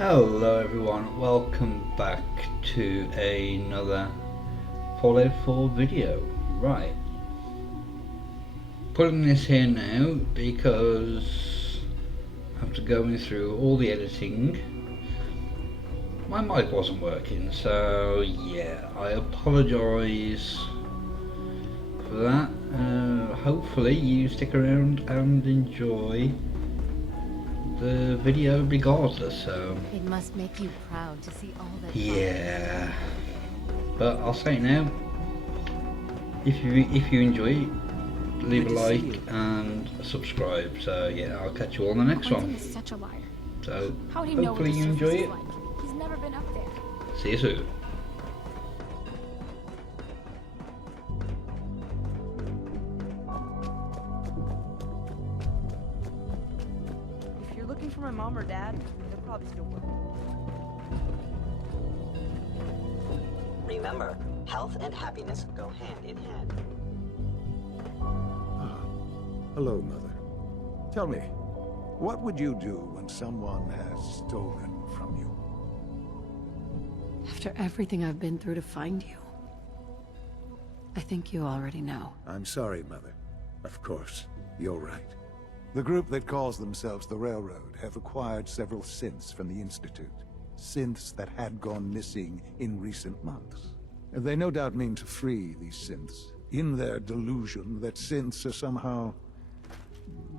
Hello everyone, welcome back to another Fallout 4 video. Right, putting this here now because after going through all the editing, my mic wasn't working, so yeah, I apologise for that. Hopefully you stick around and enjoy the video regardless. So it must make you proud to see all that. Yeah, but I'll say it now, if you enjoy it, leave a like and subscribe. So yeah, I'll catch you all on the next one. Is such a liar. So How would he know hopefully what you enjoy it. like? He's never been up there. See you soon. If you're looking for my mom or dad, they're probably still working. Remember, health and happiness go hand in hand. Hello, Mother. Tell me, what would you do when someone has stolen from you? After everything I've been through to find you, I think you already know. I'm sorry, Mother. Of course, you're right. The group that calls themselves the Railroad have acquired several synths from the Institute. Synths that had gone missing in recent months. And they no doubt mean to free these synths, in their delusion that synths are somehow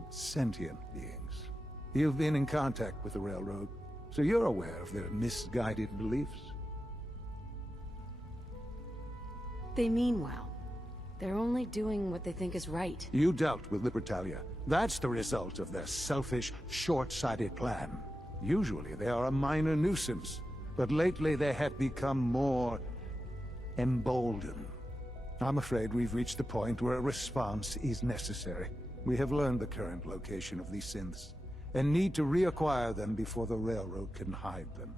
sentient beings. You've been in contact with the Railroad, so you're aware of their misguided beliefs. They mean well. They're only doing what they think is right. You dealt with Libertalia. That's the result of their selfish, short-sighted plan. Usually they are a minor nuisance, but lately they have become more emboldened. I'm afraid we've reached the point where a response is necessary. We have learned the current location of these synths, and need to reacquire them before the Railroad can hide them.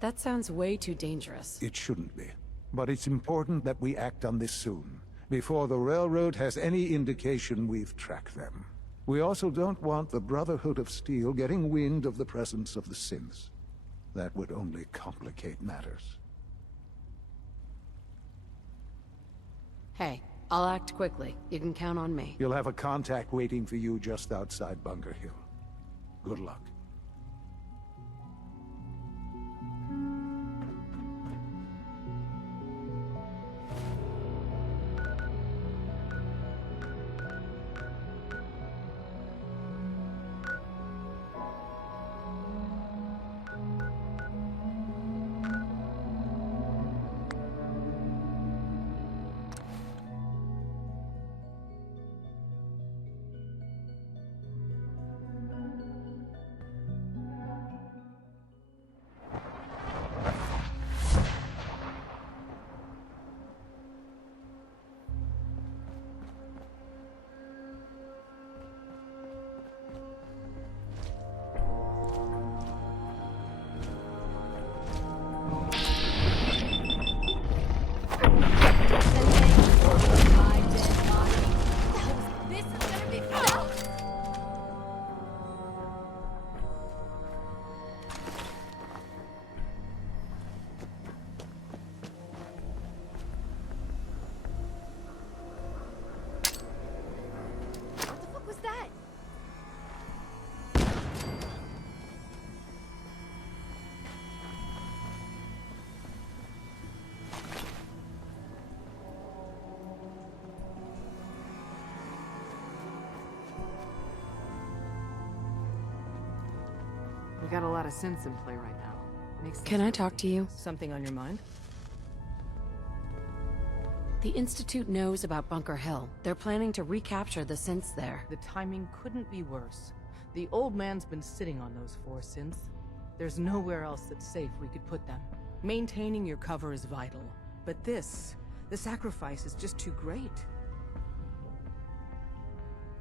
That sounds way too dangerous. It shouldn't be. But it's important that we act on this soon, before the Railroad has any indication we've tracked them. We also don't want the Brotherhood of Steel getting wind of the presence of the synths. That would only complicate matters. Hey, I'll act quickly. You can count on me. You'll have a contact waiting for you just outside Bunker Hill. Good luck. We got a lot of synths in play right now. Makes Can I talk to you? something on your mind? The Institute knows about Bunker Hill. They're planning to recapture the synths there. The timing couldn't be worse. The old man's been sitting on those 4 synths. There's nowhere else that's safe we could put them. Maintaining your cover is vital. But the sacrifice is just too great.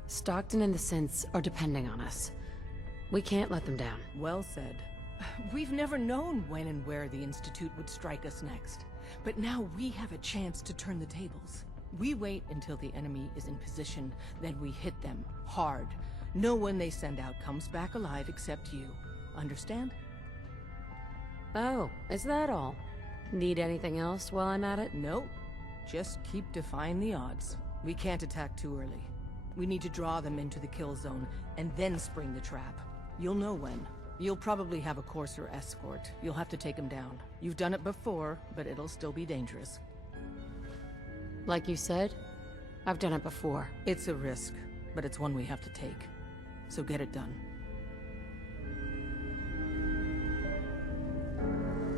Stockton and the synths are depending on us. We can't let them down. Well said. We've never known when and where the Institute would strike us next. But now we have a chance to turn the tables. We wait until the enemy is in position, then we hit them hard. No one they send out comes back alive except you. Understand? Oh, is that all? Need anything else while I'm at it? Nope. Just keep defying the odds. We can't attack too early. We need to draw them into the kill zone, and then spring the trap. You'll know when. You'll probably have a Courser escort. You'll have to take them down. You've done it before, but it'll still be dangerous. Like you said, I've done it before. It's a risk, but it's one we have to take. So get it done.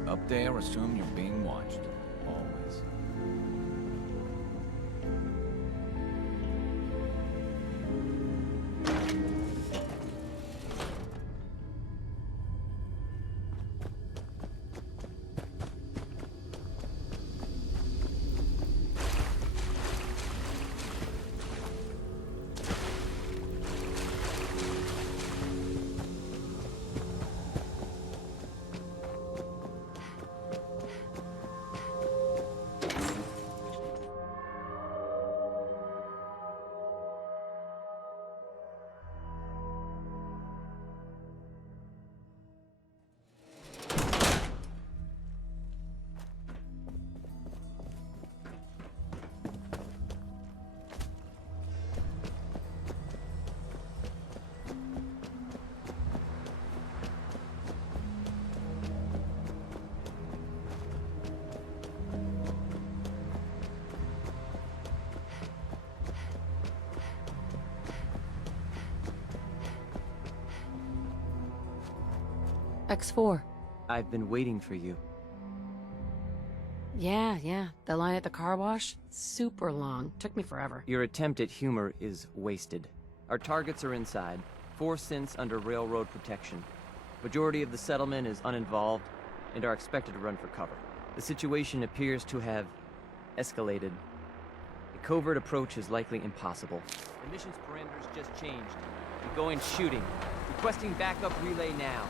Up there, assume you're being watched. Always. X4. I've been waiting for you. Yeah. The line at the car wash? Super long. Took me forever. Your attempt at humor is wasted. Our targets are inside, 4 synths under railroad protection. Majority of the settlement is uninvolved and are expected to run for cover. The situation appears to have escalated. A covert approach is likely impossible. The mission's parameters just changed. We're going shooting. Requesting backup relay now.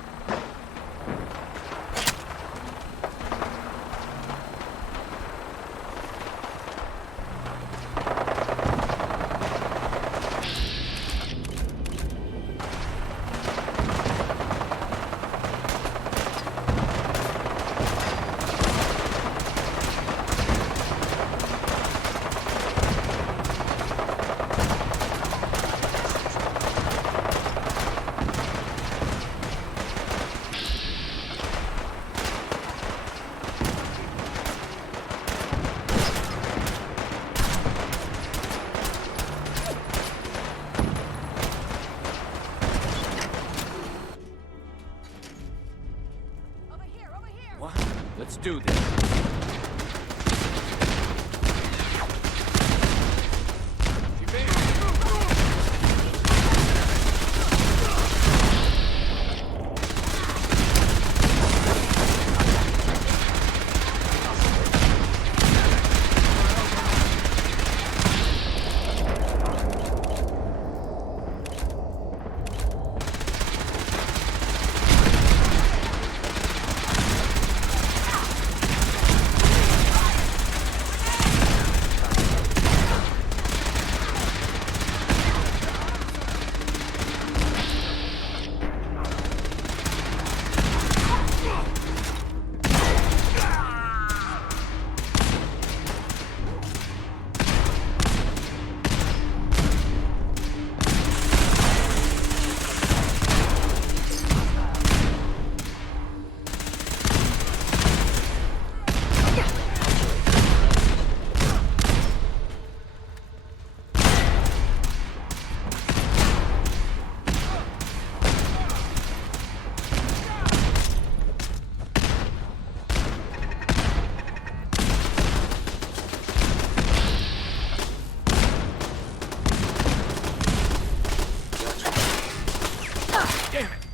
Let's do this.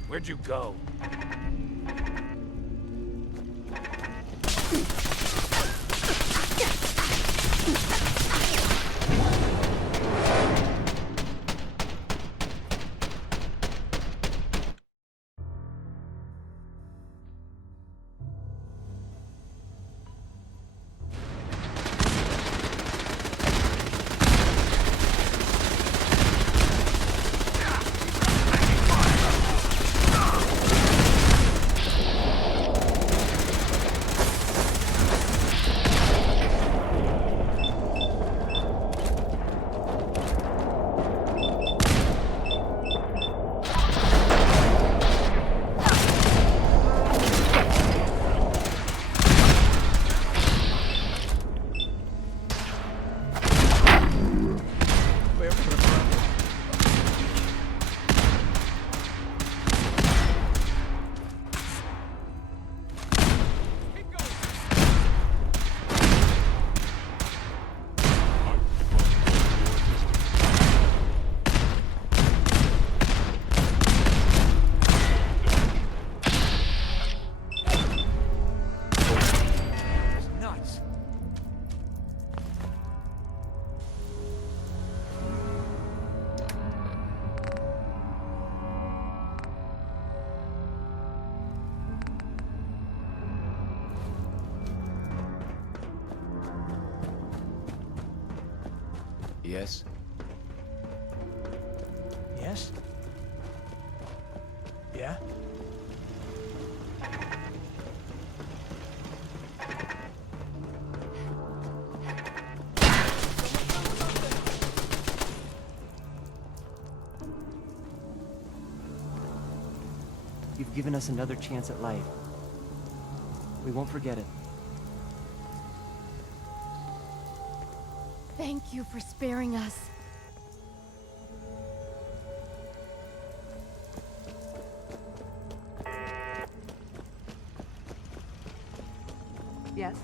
Where'd you go? Yes? Yes? Yeah? You've given us another chance at life. We won't forget it. Thank you for sparing us. Yes?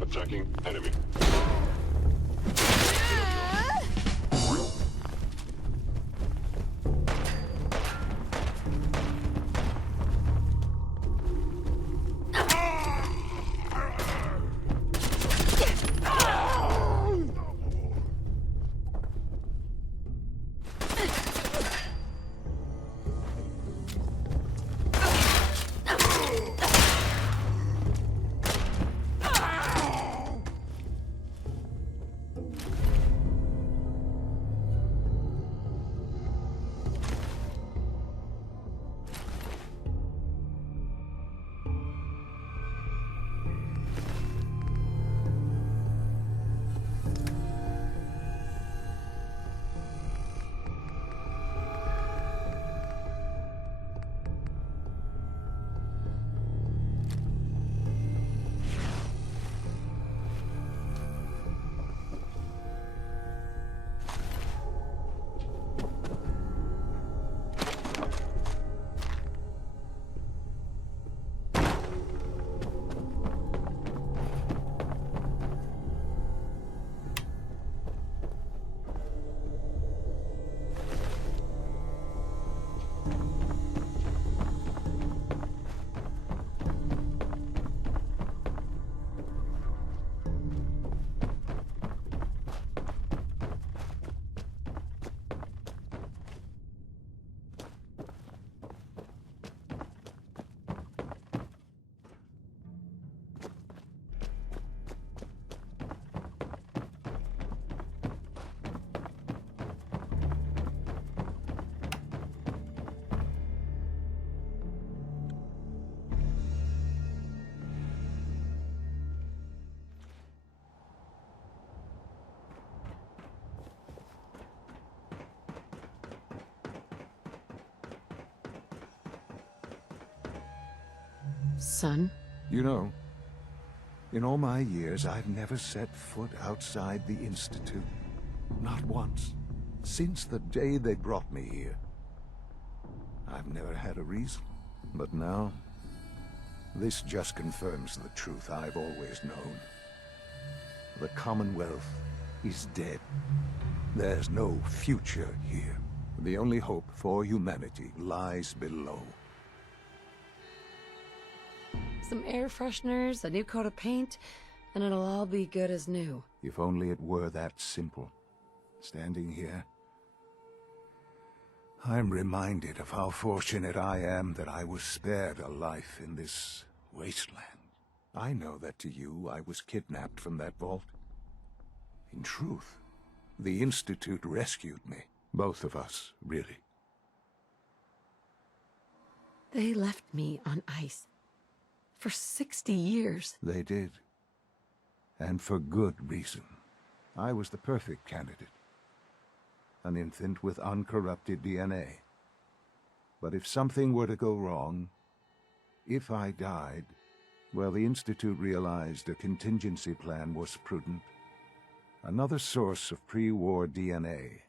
Attacking enemy. Son? You know, in all my years, I've never set foot outside the Institute. Not once. Since the day they brought me here. I've never had a reason. But now, this just confirms the truth I've always known. The Commonwealth is dead. There's no future here. The only hope for humanity lies below. Some air fresheners, a new coat of paint. and it'll all be good as new. If only it were that simple. Standing here, I'm reminded of how fortunate I am that I was spared a life in this wasteland. I know that to you, I was kidnapped from that vault. In truth, the Institute rescued me. Both of us, really. They left me on ice. For 60 years. They did. And for good reason. I was the perfect candidate. An infant with uncorrupted DNA. But if something were to go wrong, if I died, well, the Institute realized a contingency plan was prudent. Another source of pre-war DNA,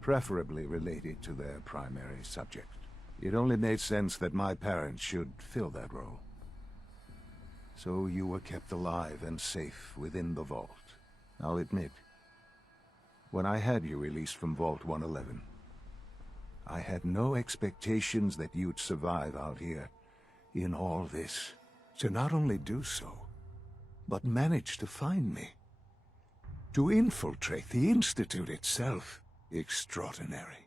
preferably related to their primary subject. It only made sense that my parents should fill that role. So you were kept alive and safe within the vault. I'll admit, when I had you released from Vault 111, I had no expectations that you'd survive out here in all this. To not only do so, but manage to find me. To infiltrate the Institute itself. Extraordinary.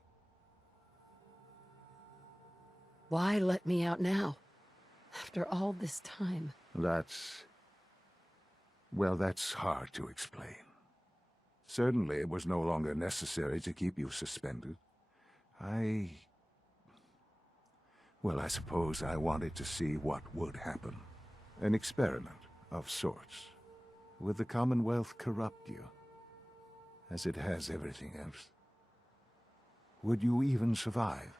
Why let me out now? After all this time. Well, that's hard to explain. Certainly it was no longer necessary to keep you suspended. Well, I suppose I wanted to see what would happen. An experiment of sorts. Would the Commonwealth corrupt you? As it has everything else? Would you even survive?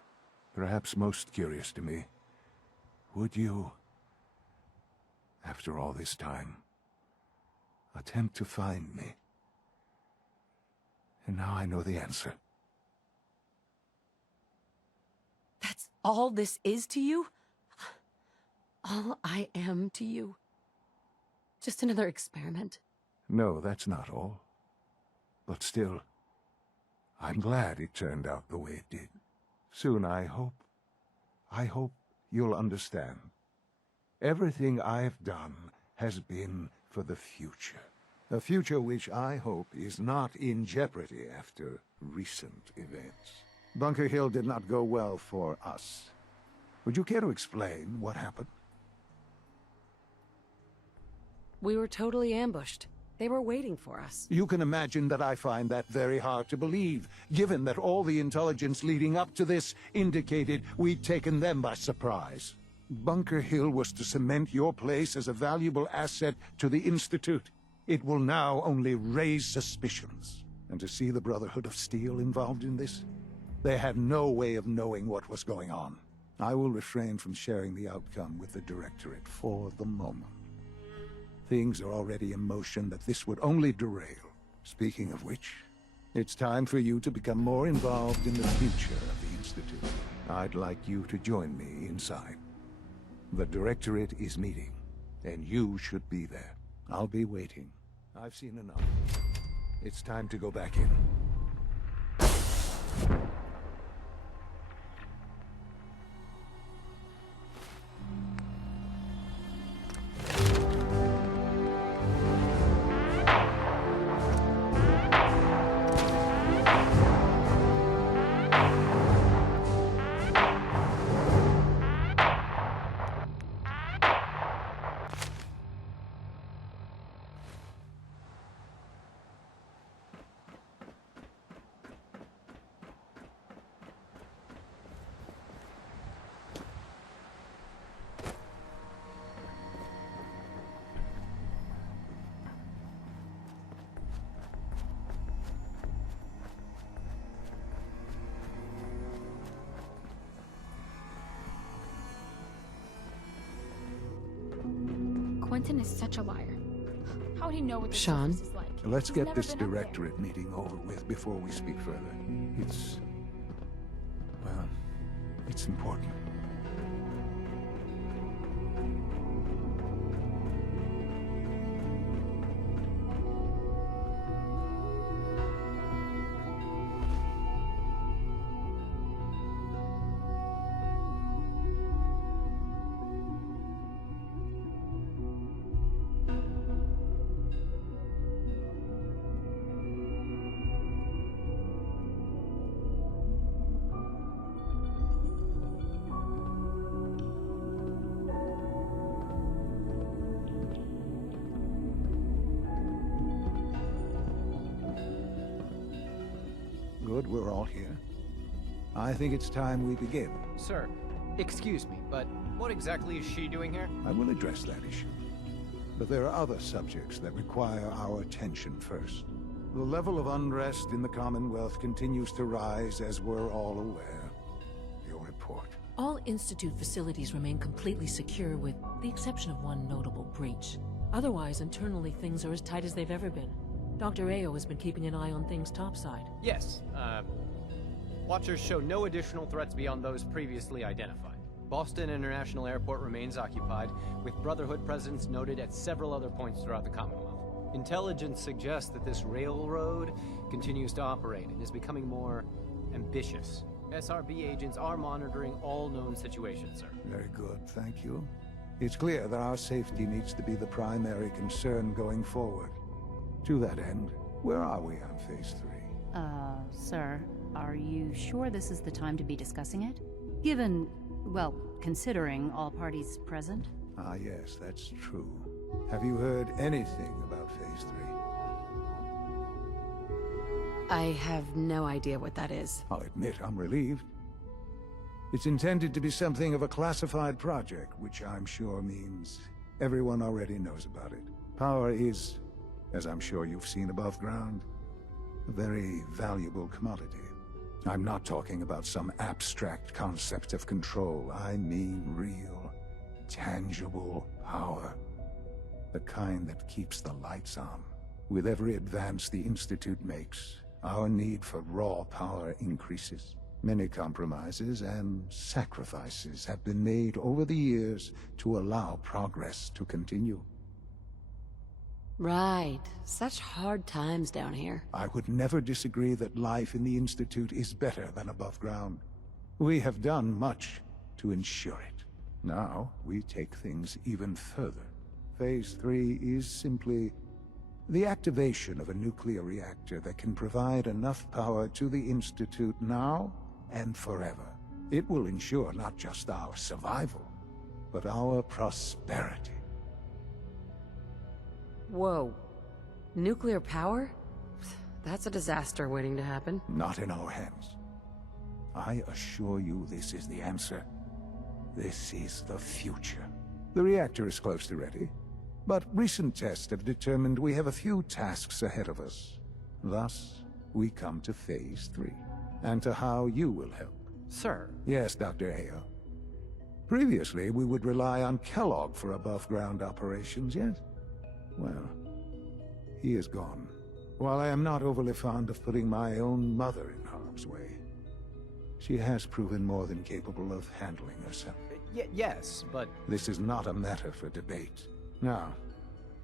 Perhaps most curious to me, would you, after all this time, attempt to find me? And now I know the answer. That's all this is to you? All I am to you? Just another experiment? No, that's not all. But still, I'm glad it turned out the way it did. Soon, I hope you'll understand. Everything I've done has been for the future. A future which I hope is not in jeopardy after recent events. Bunker Hill did not go well for us. Would you care to explain what happened? We were totally ambushed. They were waiting for us. You can imagine that I find that very hard to believe, given that all the intelligence leading up to this indicated we'd taken them by surprise. Bunker Hill was to cement your place as a valuable asset to the Institute. It will now only raise suspicions. And to see the Brotherhood of Steel involved in this? They had no way of knowing what was going on. I will refrain from sharing the outcome with the Directorate for the moment. Things are already in motion that this would only derail. Speaking of which, it's time for you to become more involved in the future of the Institute. I'd like you to join me inside. The Directorate is meeting, and you should be there. I'll be waiting. I've seen enough. It's time to go back in. Quentin is such a liar. How would he know what this Sean? surface is like? Let's He's get never this been up there. Directorate meeting over with before we speak further. It's important. Good, we're all here. I think it's time we begin. Sir, excuse me, but what exactly is she doing here? I will address that issue. But there are other subjects that require our attention first. The level of unrest in the Commonwealth continues to rise, as we're all aware. Your report. All Institute facilities remain completely secure with the exception of one notable breach. Otherwise, internally things are as tight as they've ever been. Dr. Ao has been keeping an eye on things topside. Yes, Watchers show no additional threats beyond those previously identified. Boston International Airport remains occupied, with Brotherhood presence noted at several other points throughout the Commonwealth. Intelligence suggests that this railroad continues to operate and is becoming more ambitious. SRB agents are monitoring all known situations, sir. Very good, thank you. It's clear that our safety needs to be the primary concern going forward. To that end, where are we on Phase 3? Sir, are you sure this is the time to be discussing it? Given, well, considering all parties present? Ah, yes, that's true. Have you heard anything about Phase 3? I have no idea what that is. I'll admit I'm relieved. It's intended to be something of a classified project, which I'm sure means everyone already knows about it. Power is, as I'm sure you've seen above ground, a very valuable commodity. I'm not talking about some abstract concept of control. I mean real, tangible power. The kind that keeps the lights on. With every advance the Institute makes, our need for raw power increases. Many compromises and sacrifices have been made over the years to allow progress to continue. Right. Such hard times down here. I would never disagree that life in the Institute is better than above ground. We have done much to ensure it. Now, we take things even further. Phase 3 is simply the activation of a nuclear reactor that can provide enough power to the Institute now and forever. It will ensure not just our survival, but our prosperity. Whoa. Nuclear power? That's a disaster waiting to happen. Not in our hands. I assure you this is the answer. This is the future. The reactor is close to ready, but recent tests have determined we have a few tasks ahead of us. Thus, we come to Phase 3, and to how you will help. Sir? Yes, Dr. Ao. Previously, we would rely on Kellogg for above-ground operations, yes? Well, he is gone. While I am not overly fond of putting my own mother in harm's way, she has proven more than capable of handling herself. Yes, but... This is not a matter for debate. Now,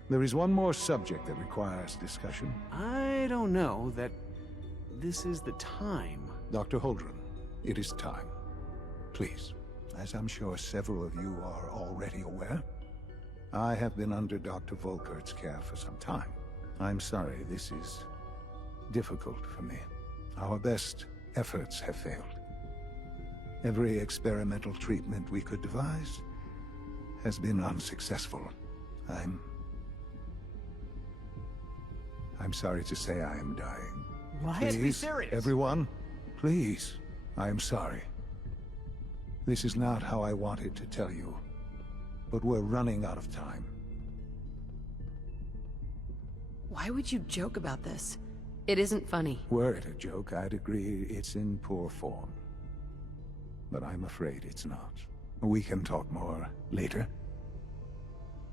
there is one more subject that requires discussion. I don't know that this is the time. Dr. Holdren, it is time. Please, as I'm sure several of you are already aware, I have been under Dr. Volkert's care for some time. I'm sorry, this is difficult for me. Our best efforts have failed. Every experimental treatment we could devise has been unsuccessful. I'm sorry to say I am dying. What? Please, Be serious. everyone, please, I am sorry. This is not how I wanted to tell you, but we're running out of time. Why would you joke about this? It isn't funny. Were it a joke, I'd agree it's in poor form. But I'm afraid it's not. We can talk more later.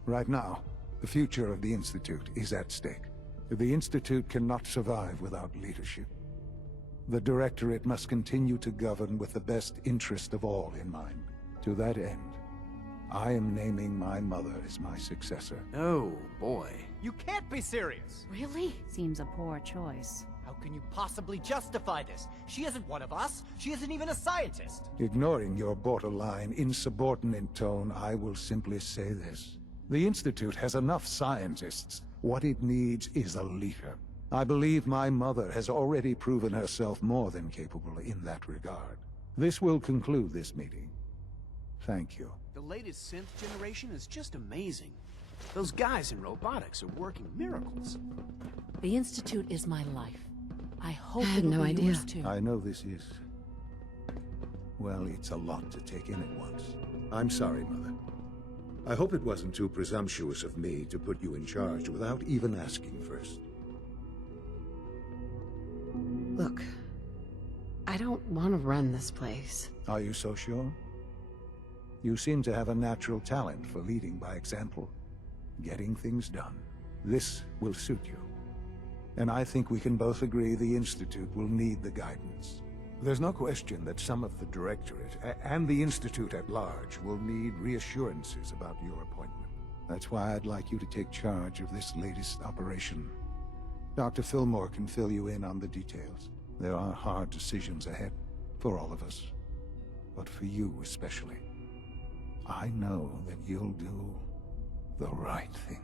Right now, the future of the Institute is at stake. The Institute cannot survive without leadership. The Directorate must continue to govern with the best interest of all in mind. To that end, I am naming my mother as my successor. Oh, boy. You can't be serious! Really? Seems a poor choice. How can you possibly justify this? She isn't one of us. She isn't even a scientist. Ignoring your borderline, insubordinate tone, I will simply say this. The Institute has enough scientists. What it needs is a leader. I believe my mother has already proven herself more than capable in that regard. This will conclude this meeting. Thank you. The latest synth generation is just amazing. Those guys in robotics are working miracles. The Institute is my life. I hope I had it'll no be idea. yours too. I know this is... well, it's a lot to take in at once. I'm sorry, Mother. I hope it wasn't too presumptuous of me to put you in charge without even asking first. Look, I don't want to run this place. Are you so sure? You seem to have a natural talent for leading by example, getting things done. This will suit you. And I think we can both agree the Institute will need the guidance. There's no question that some of the Directorate and the Institute at large will need reassurances about your appointment. That's why I'd like you to take charge of this latest operation. Dr. Fillmore can fill you in on the details. There are hard decisions ahead, for all of us. But for you especially. I know that you'll do the right thing.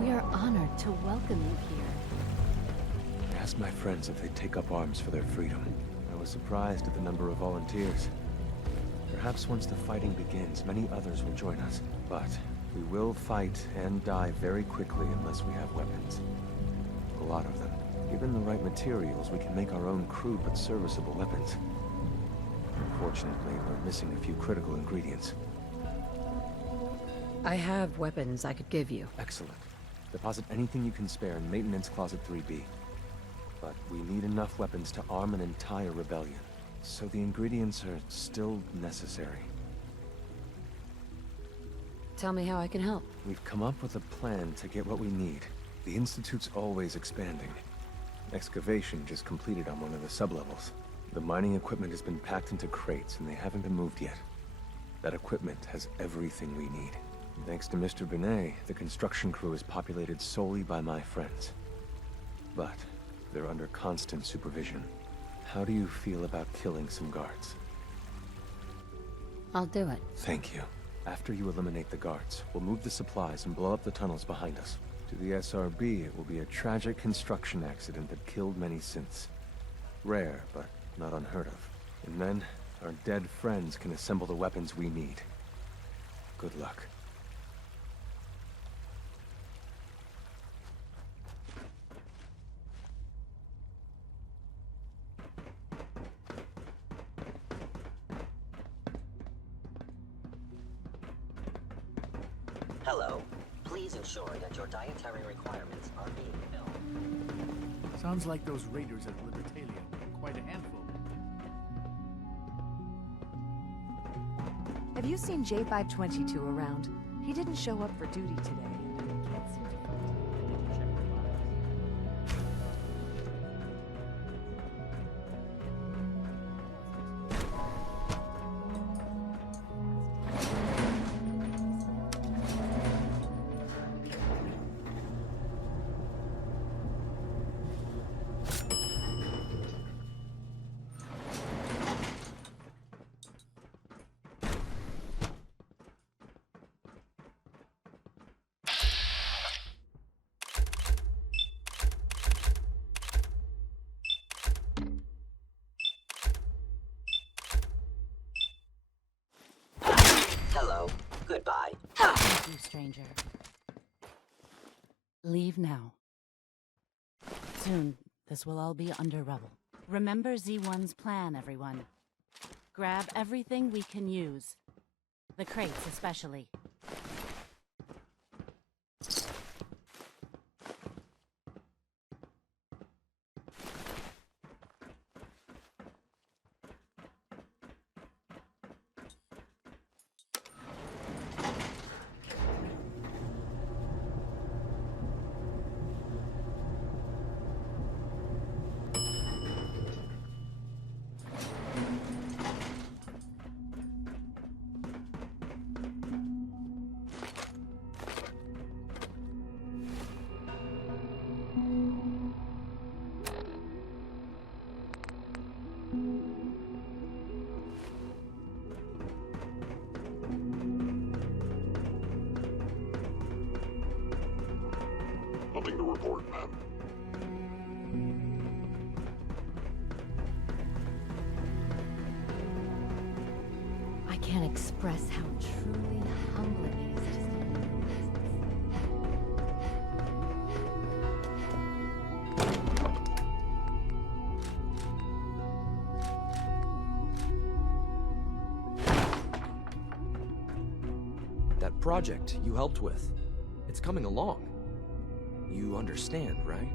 We are honored to welcome you here. I asked my friends if they'd take up arms for their freedom. I was surprised at the number of volunteers. Perhaps once the fighting begins, many others will join us. But we will fight and die very quickly unless we have weapons. A lot of them. Given the right materials, we can make our own crude but serviceable weapons. Unfortunately, we're missing a few critical ingredients. I have weapons I could give you. Excellent. Deposit anything you can spare in Maintenance Closet 3B. But we need enough weapons to arm an entire rebellion. So the ingredients are still necessary. Tell me how I can help. We've come up with a plan to get what we need. The Institute's always expanding. Excavation just completed on one of the sublevels. The mining equipment has been packed into crates and they haven't been moved yet. That equipment has everything we need. Thanks to Mr. Binet, the construction crew is populated solely by my friends. But they're under constant supervision. How do you feel about killing some guards? I'll do it. Thank you. After you eliminate the guards, we'll move the supplies and blow up the tunnels behind us. To the SRB, it will be a tragic construction accident that killed many synths. Rare, but not unheard of. And then, our dead friends can assemble the weapons we need. Good luck. Hello. Please ensure that your dietary requirements are being filled. Sounds like those raiders at Libertalia. Quite a handful. Have you seen J522 around? He didn't show up for duty today. Hello. Goodbye. Thank you, stranger. Leave now. Soon, this will all be under rubble. Remember Z1's plan, everyone. Grab everything we can use. The crates, especially. can't express how truly humbling it is to stand in your presence. That project you helped with, it's coming along. You understand, right?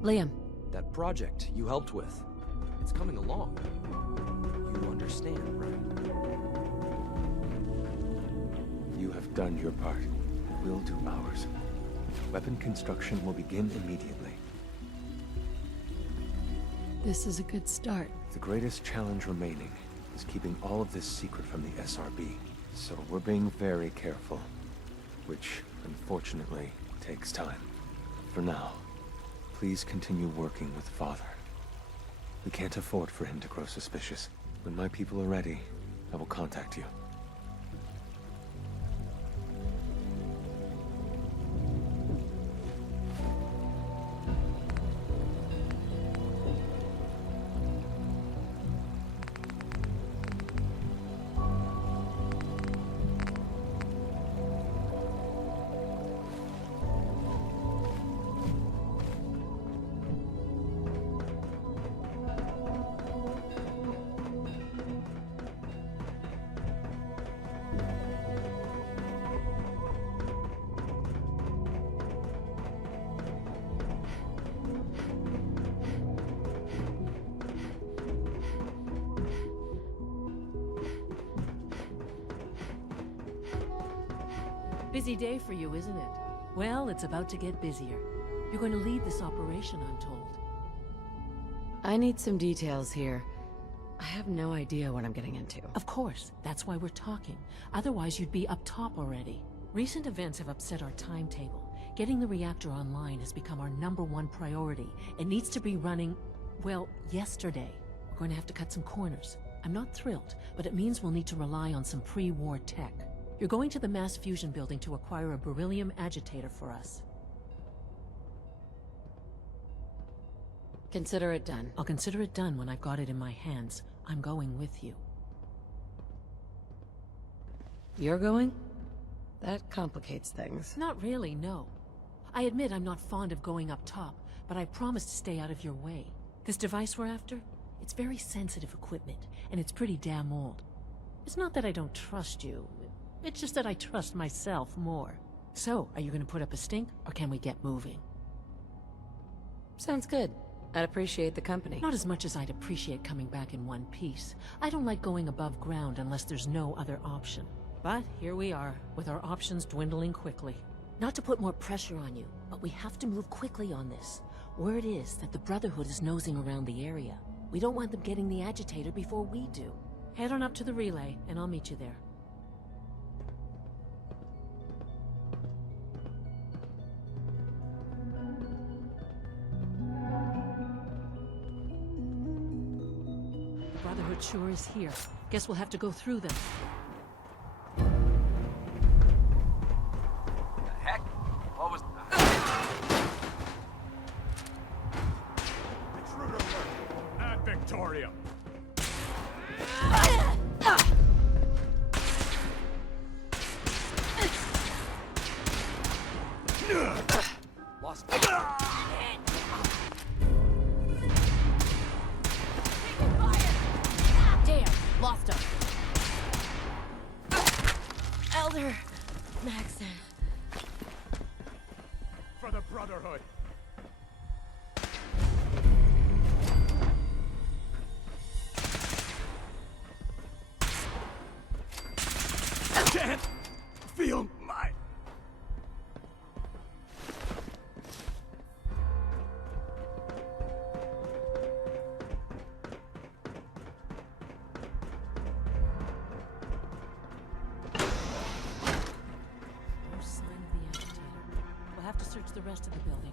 Liam. That project you helped with, it's coming along. You understand, right? You have done your part. We'll do ours. Weapon construction will begin immediately. This is a good start. The greatest challenge remaining is keeping all of this secret from the SRB. So we're being very careful, which, unfortunately, takes time. For now, please continue working with Father. We can't afford for him to grow suspicious. When my people are ready, I will contact you. Busy day for you, isn't it? Well, it's about to get busier. You're going to lead this operation, I'm told. I need some details here. I have no idea what I'm getting into. Of course, that's why we're talking. Otherwise, you'd be up top already. Recent events have upset our timetable. Getting the reactor online has become our #1 priority. It needs to be running, well, yesterday. We're going to have to cut some corners. I'm not thrilled, but it means we'll need to rely on some pre-war tech. You're going to the mass fusion building to acquire a beryllium agitator for us. Consider it done. I'll consider it done when I've got it in my hands. I'm going with you. You're going? That complicates things. Not really, no. I admit I'm not fond of going up top, but I promise to stay out of your way. This device we're after? It's very sensitive equipment, and it's pretty damn old. It's not that I don't trust you. It's just that I trust myself more. So, are you going to put up a stink, or can we get moving? Sounds good. I'd appreciate the company. Not as much as I'd appreciate coming back in one piece. I don't like going above ground unless there's no other option. But here we are, with our options dwindling quickly. Not to put more pressure on you, but we have to move quickly on this. Word is that the Brotherhood is nosing around the area. We don't want them getting the agitator before we do. Head on up to the relay, and I'll meet you there. The Brotherhood sure is here. Guess we'll have to go through them. Heck? What was... Intruder alert! At Victoria! Lost... Damn, lost him. Elder Maxson. For the Brotherhood! Can't feel my... No sign of the agitator. We'll have to search the rest of the building.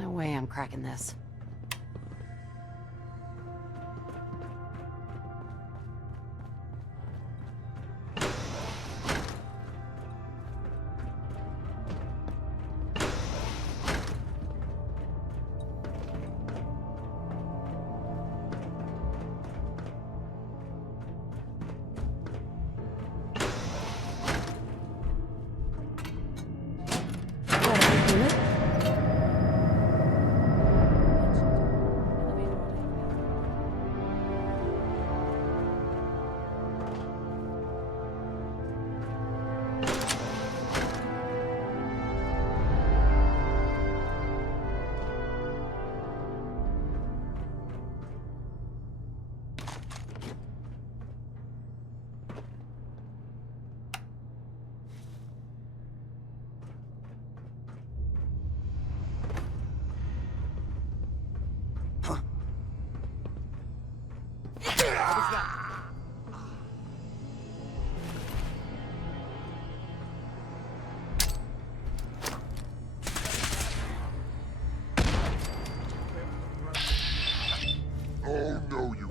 No way I'm cracking this. Oh, no, you...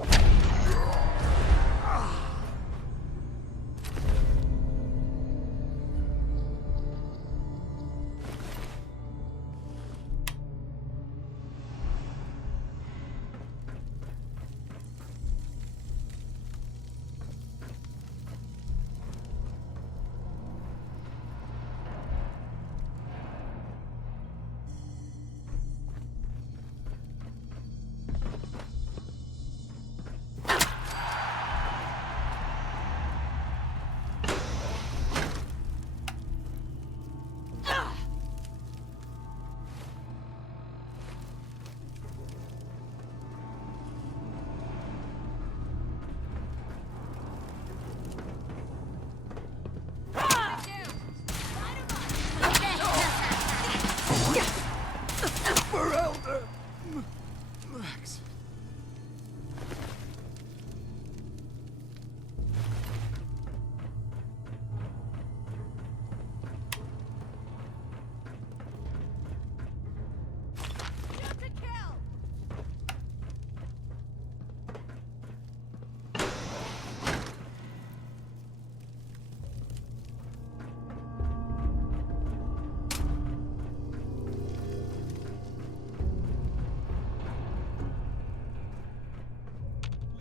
For Elder Max.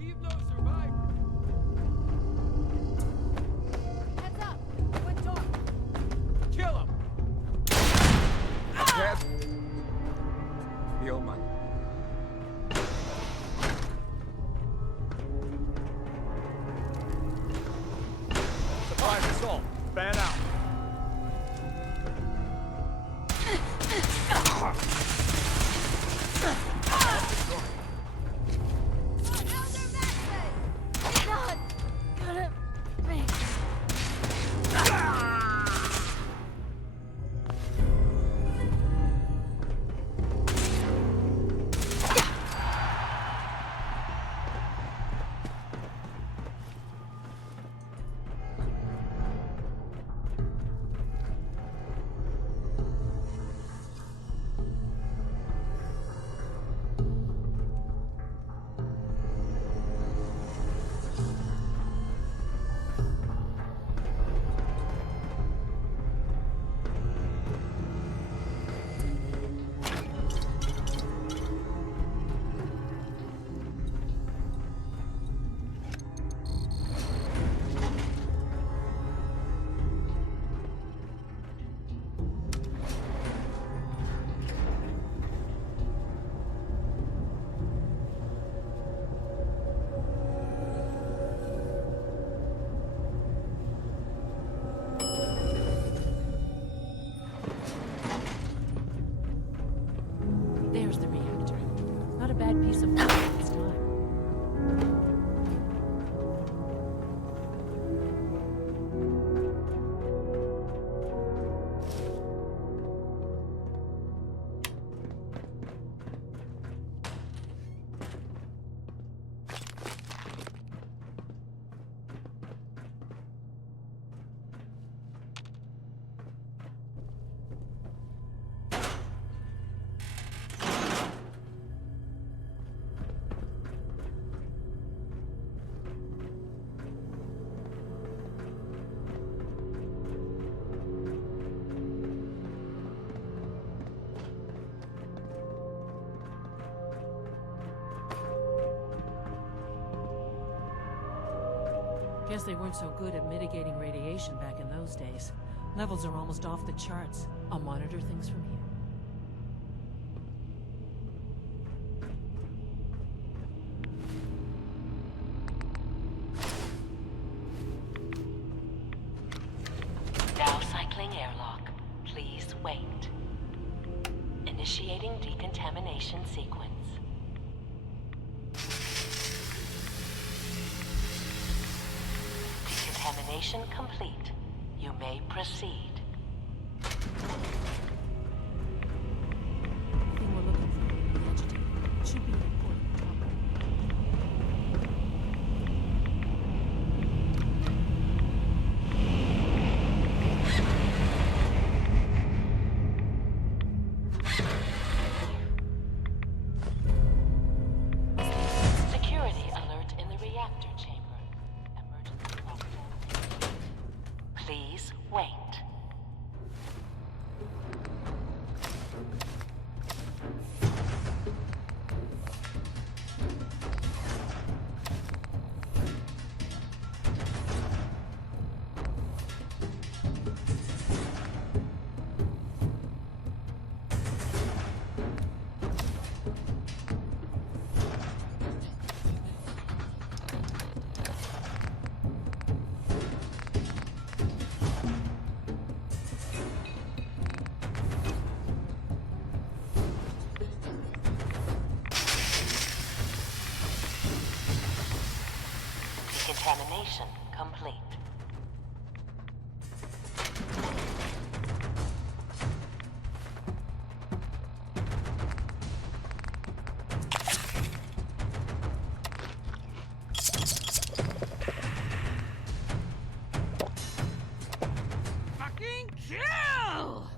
Leave no survivors. Heads up! It went dark. Kill him. Dad? Feel my... Surprise assault. Fan out. There's the reactor. Not a bad piece of work at this time. Guess they weren't so good at mitigating radiation back in those days. Levels are almost off the charts. I'll monitor things from here. Now cycling airlock. Please wait. Initiating decontamination sequence. Decontamination complete. You may proceed. Everything we're looking for, the agitator. Should be important. Security alert in the reactor chamber. Emergency lockdown. Please wait. Decontamination complete. Fucking kill!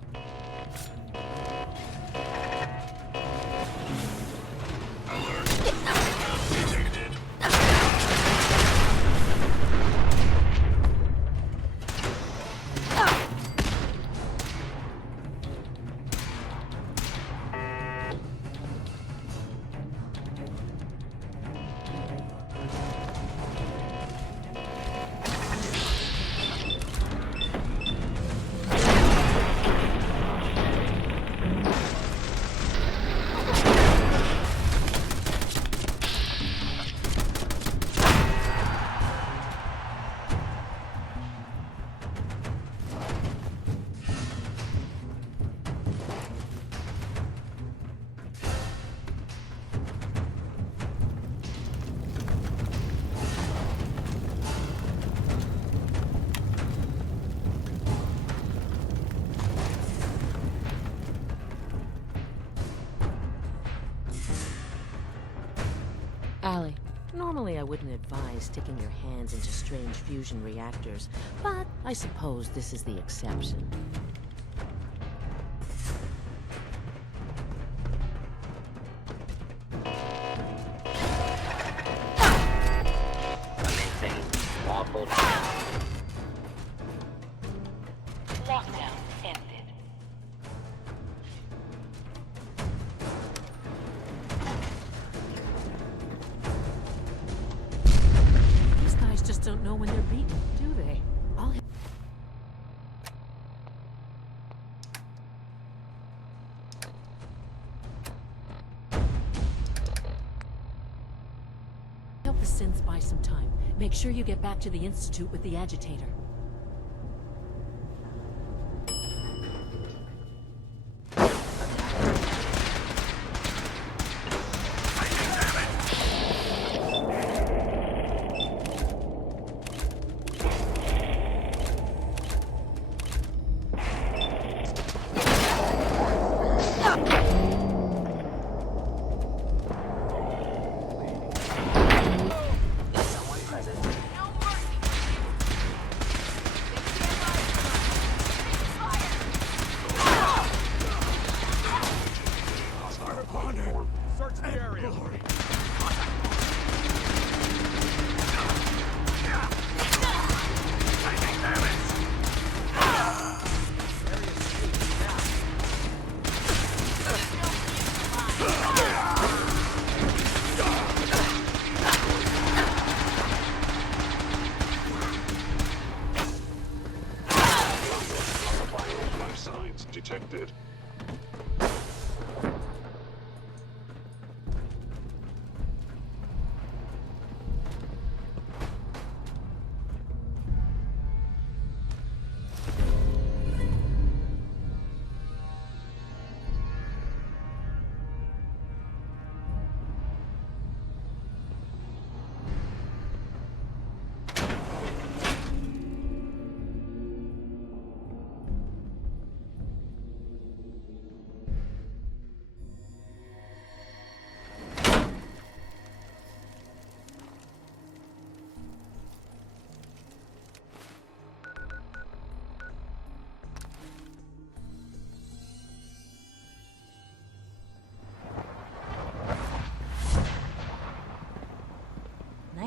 Allie, normally I wouldn't advise sticking your hands into strange fusion reactors, but I suppose this is the exception. Lockdown ended. These guys just don't know when they're beaten, do they? I'll help the synths buy some time. Make sure you get back to the Institute with the agitator.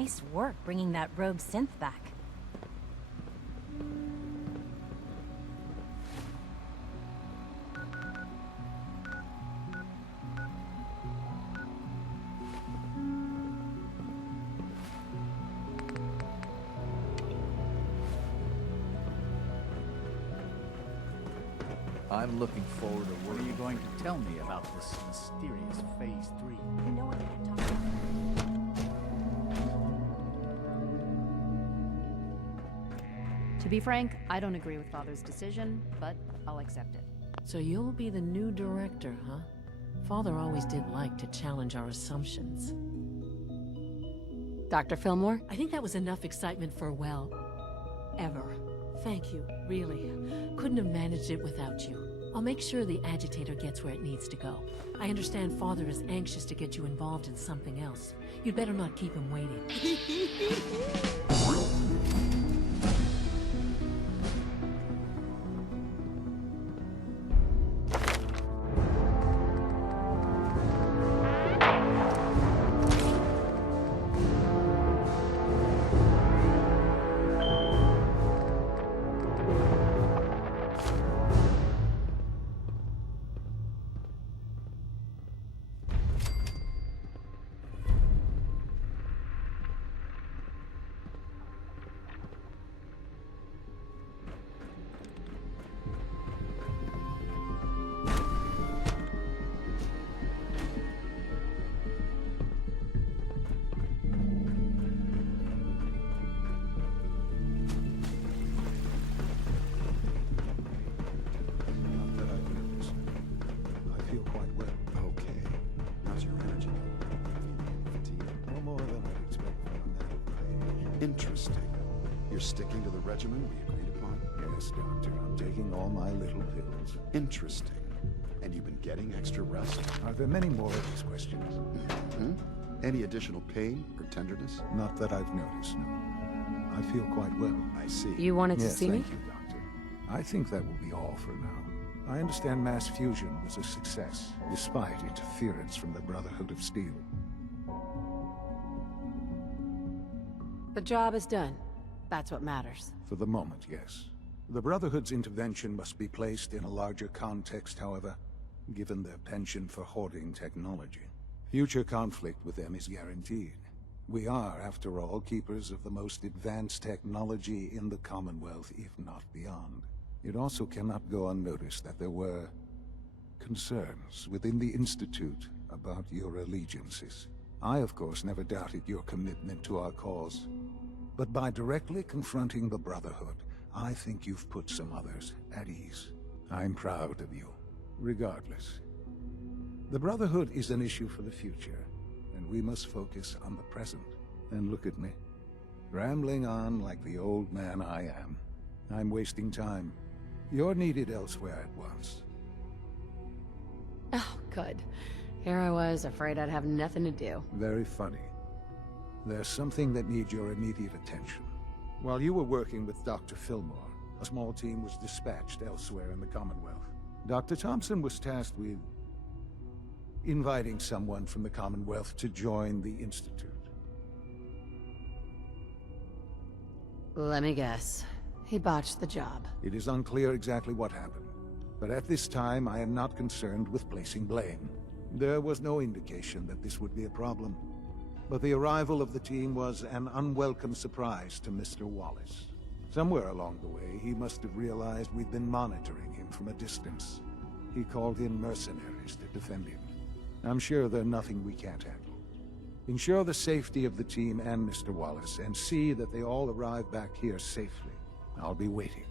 Nice work bringing that rogue synth back. I'm looking forward to what are you going to tell me about this mysterious Phase 3? You know I can't talk about To be frank, I don't agree with Father's decision, but I'll accept it. So you'll be the new director, huh? Father always did like to challenge our assumptions. Dr. Fillmore? I think that was enough excitement for, well, ever. Thank you, really. Couldn't have managed it without you. I'll make sure the agitator gets where it needs to go. I understand Father is anxious to get you involved in something else. You'd better not keep him waiting. Interesting. You're sticking to the regimen we agreed upon? Yes, Doctor. I'm taking all my little pills. Interesting. And you've been getting extra rest? Are there many more of these questions? Any additional pain or tenderness? Not that I've noticed, no. I feel quite well. I see. You wanted to see me? Thank you, Doctor. I think that will be all for now. I understand mass fusion was a success, despite interference from the Brotherhood of Steel. The job is done. That's what matters. For the moment, yes. The Brotherhood's intervention must be placed in a larger context, however, given their penchant for hoarding technology. Future conflict with them is guaranteed. We are, after all, keepers of the most advanced technology in the Commonwealth, if not beyond. It also cannot go unnoticed that there were concerns within the Institute about your allegiances. I, of course, never doubted your commitment to our cause. But by directly confronting the Brotherhood, I think you've put some others at ease. I'm proud of you, regardless. The Brotherhood is an issue for the future, and we must focus on the present. And look at me, rambling on like the old man I am. I'm wasting time. You're needed elsewhere at once. Oh, good. Here I was, afraid I'd have nothing to do. Very funny. There's something that needs your immediate attention. While you were working with Dr. Fillmore, a small team was dispatched elsewhere in the Commonwealth. Dr. Thompson was tasked with inviting someone from the Commonwealth to join the Institute. Let me guess. He botched the job. It is unclear exactly what happened, but at this time I am not concerned with placing blame. There was no indication that this would be a problem, but the arrival of the team was an unwelcome surprise to Mr. Wallace. Somewhere along the way, he must have realized we'd been monitoring him from a distance. he called in mercenaries to defend him. I'm sure there's nothing we can't handle. Ensure the safety of the team and Mr. Wallace, and see that they all arrive back here safely. I'll be waiting.